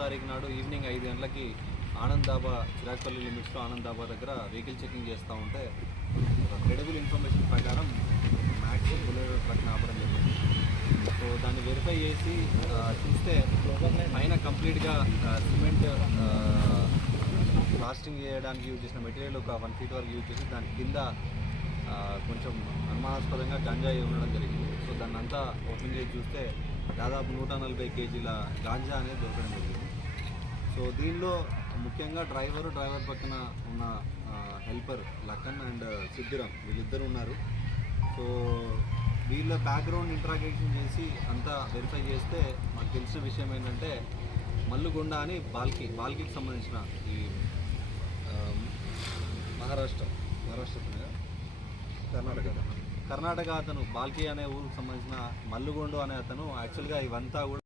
తారీఖు నాడు ఈవినింగ్ 5 గంటలకి ఆనంద్ దాబా చిరాగ్పల్లి లిమిట్స్లో ఆనంద్ దాబా దగ్గర వెహికల్ చెకింగ్ చేస్తూ ఉంటే క్రెడిబుల్ ఇన్ఫర్మేషన్ ప్రకారం మ్యాక్స్ బులెరో ట్రక్ని ఆపడం జరిగింది. సో దాన్ని వెరిఫై చేసి చూస్తే పైన కంప్లీట్గా సిమెంట్ ప్లాస్టింగ్ చేయడానికి యూజ్ చేసిన మెటీరియల్ ఒక 1 feet వరకు యూజ్ చేసి దాని కింద కొంచెం అనుమానాస్పదంగా గంజాయి ఉండడం జరిగింది. సో దాన్ని అంతా ఓపెన్ చేసి చూస్తే దాదాపు 140 kg గాంజా అనేది దొరకడం జరిగింది. సో దీనిలో ముఖ్యంగా డ్రైవర్ పక్కన ఉన్న హెల్పర్ లక్కన్ అండ్ సిద్ధిరామ్ వీళ్ళిద్దరు ఉన్నారు. సో వీళ్ళ బ్యాక్గ్రౌండ్ ఇంట్రాగేషన్ చేసి అంతా వెరిఫై చేస్తే మాకు తెలిసిన విషయం ఏంటంటే మల్లుగొండ అని బాల్కీకి సంబంధించిన ఈ మహారాష్ట్ర కర్ణాటక అతను బాల్కీ అనే ఊరికి సంబంధించిన మల్లుగొండ అనే అతను యాక్చువల్గా ఇవంతా కూడా